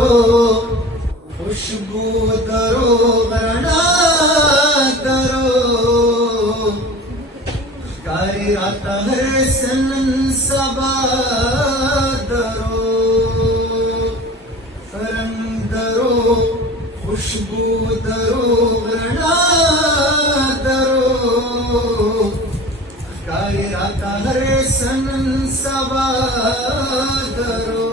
درو خوشبو درو غرنا درو ښکاري راته هر سنن سبا درو رنگ درو خوشبو درو غرنا درو ښکاري راته هر سنن سبا درو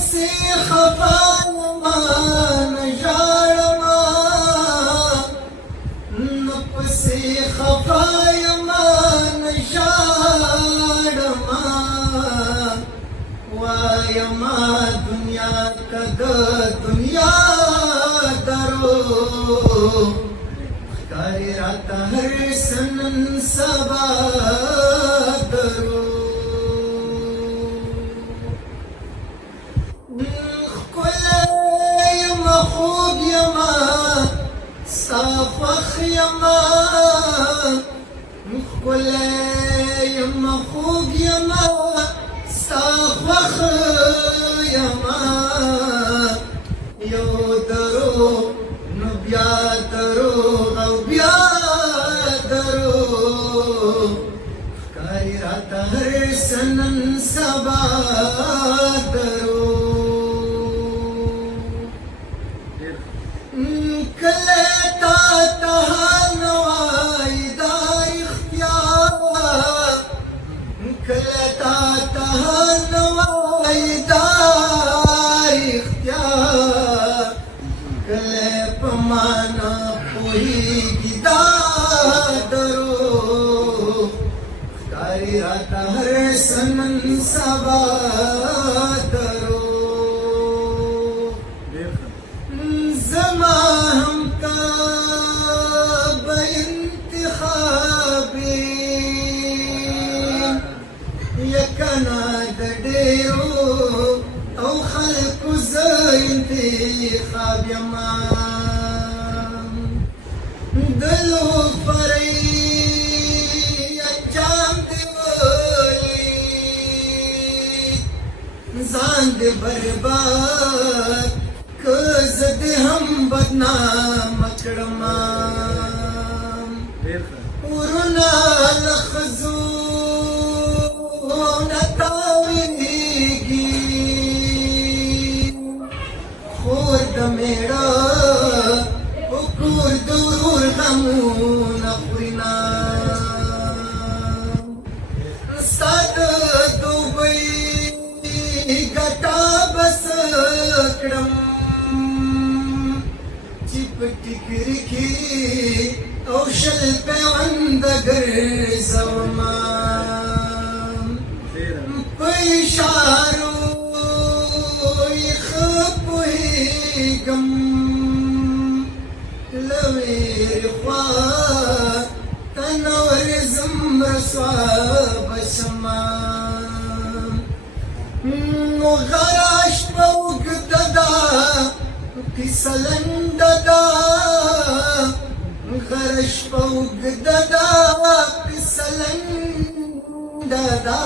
نفسي خفا ما نژاړما نفسي خفا ما نژاړما وایما دنیا کد دنیا درو ښکاري راته هر سنن سبا درو خوب یما صافخ یما ښکلی یما خوب یما صافخ یما یو درو نو بیا دروغ او بیا دروغ ښکاري راته هر سنن سبا درو پمانا پوهیږي دا درو ښکاري راته هر سنن سبا درو زما هم کا به انتخابي یکنه د ډېرو او خلکو زه انتخاب یما دلو فری انجام دی ولی ځان دی برباد که زه دې هم بدنام کړم ورونه له ښځو نه تاویږي خور د میړه کور د ورور غمونه خورينا ستا د دوبۍ ګټه بس کړم چې په ټیکري کې او شل پیونده ګرځومه په اشارو یې ښه پوهېږم لویر خوا تنور زمر سواب شما نو غراش پوگ ددا قصه لنده دا غرش پوگ ددا قصه لنده دا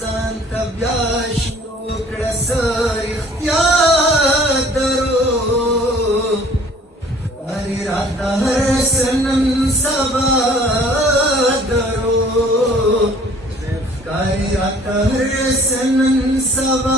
ځان ته بیا شروع کړه څه اختیار درو راته هر سنن سبا درو ښکاري راته هر سنن سبا